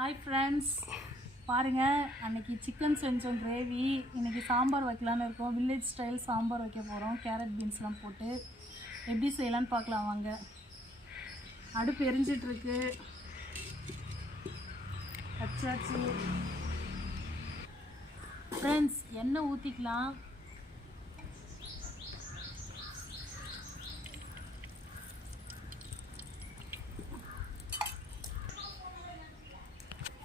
Hi friends பாருங்கள் அன்னைக்கு chicken செஞ்சோம் கிரேவி இன்றைக்கி சாம்பார் வைக்கலான்னு இருக்கோம். வில்லேஜ் ஸ்டைல் சாம்பார் வைக்க போகிறோம் கேரட் பீன்ஸ்லாம் போட்டு எப்படி செய்யலான்னு பார்க்கலாம் வாங்க. அடுப்பு எரிஞ்சிட்ருக்கு. அச்சாச்சு ஃப்ரெண்ட்ஸ் எண்ணெய் ஊற்றிக்கலாம்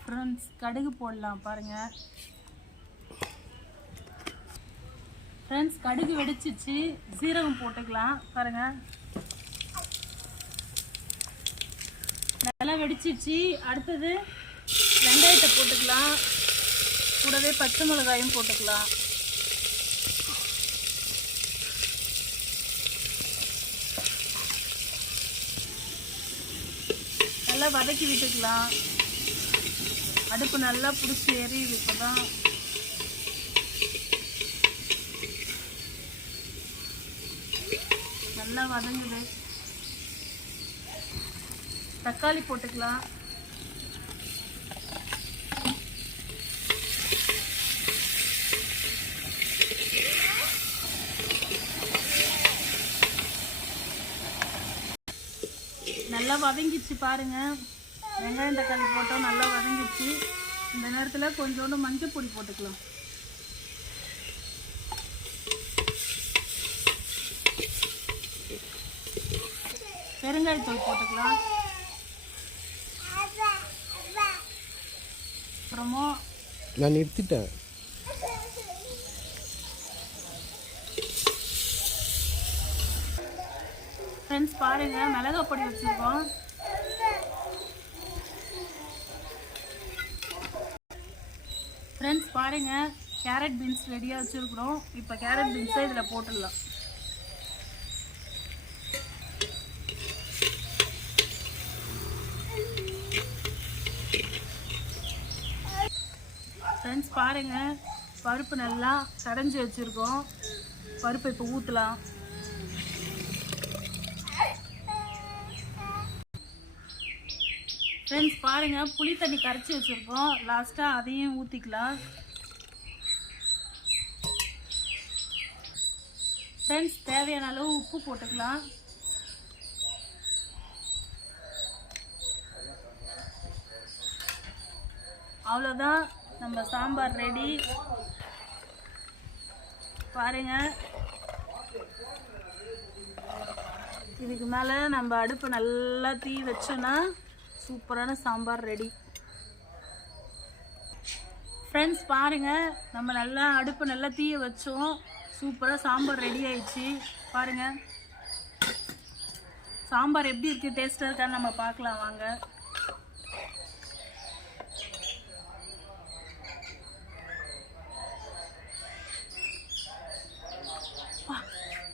ஃப்ரெண்ட்ஸ் கடுகு போடலாம் பாருங்கள் ஃப்ரெண்ட்ஸ் கடுகு வெடிச்சிச்சு. சீரகம் போட்டுக்கலாம் பாருங்கள் நல்லா வெடிச்சிச்சு. அடுத்தது வெங்காயத்தை போட்டுக்கலாம். கூடவே பச்சை மிளகாயும் போட்டுக்கலாம். நல்லா வதக்கி விட்டுக்கலாம். அடுப்பு நல்லா பிடிச்சி எரியுது இப்போதான். நல்லா வதங்குது. தக்காளி போட்டுக்கலாம். நல்லா வதங்கிச்சு பாருங்க. வெங்காயம் தக்காளி போட்டோம் நல்லா வதங்கிச்சு இந்த நேரத்தில் கொஞ்சோண்டு மஞ்சள் பொடி போட்டுக்கலாம். பெருங்காயத்தூள் போட்டுக்கலாம். அப்புறமா நான் நிறுத்திட்டேன். ஃப்ரெண்ட்ஸ் பாருங்க மிளகா பொடி வச்சுருக்கோம். ஃப்ரெண்ட்ஸ் பாருங்கள் கேரட் பீன்ஸ் ரெடியாக வச்சுருக்குறோம். இப்போ கேரட் பீன்ஸை இதில் போட்டுடலாம். ஃப்ரெண்ட்ஸ் பாருங்கள் பருப்பு நல்லா கடைஞ்சி வச்சுருக்கோம். பருப்பை இப்போ ஊற்றலாம் ஃப்ரெண்ட்ஸ் பாருங்க புளி தண்ணி கரைச்சி வச்சுருக்கோம். லாஸ்ட்டாக அதையும் ஊற்றிக்கலாம் ஃப்ரெண்ட்ஸ் தேவையான அளவு உப்பு போட்டுக்கலாம். அவ்வளோதான் நம்ம சாம்பார் ரெடி பாருங்க. இதுக்கு மேலே நம்ம அடுப்பு நல்லா தீ வச்சோன்னா சூப்பரான சாம்பார் ரெடி. ஃப்ரெண்ட்ஸ் பாருங்க நம்ம நல்லா அடுப்பு நல்லா தீய வச்சோம். சூப்பராக சாம்பார் ரெடி ஆயிடுச்சு. பாருங்க. சாம்பார் எப்படி இருக்கு? டேஸ்டாக இருக்கான்னு நம்ம பார்க்கலாம் வாங்க.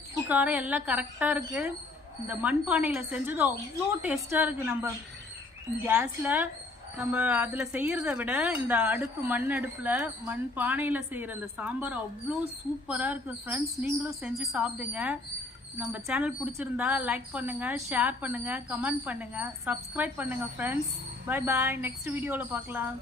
உப்பு காரம் எல்லாம் கரெக்டாக இருக்குது இந்த மண்பானையில் செஞ்சது அவ்வளோ டேஸ்ட்டாக இருக்குது நம்ம. கேஸில் நம்ம அதில் செய்கிறத விட இந்த அடுப்பு மண் அடுப்பில் மண் பானையில் செய்கிற இந்த சாம்பார் அவ்வளோ சூப்பராக இருக்குது ஃப்ரெண்ட்ஸ் நீங்களும் செஞ்சு சாப்பிடுங்க. நம்ம சேனல் பிடிச்சிருந்தா லைக் பண்ணுங்கள் ஷேர் பண்ணுங்கள் கமெண்ட் பண்ணுங்கள் சப்ஸ்கிரைப் பண்ணுங்கள் ஃப்ரெண்ட்ஸ் பை பாய் நெக்ஸ்ட் வீடியோவில் பார்க்கலாம்.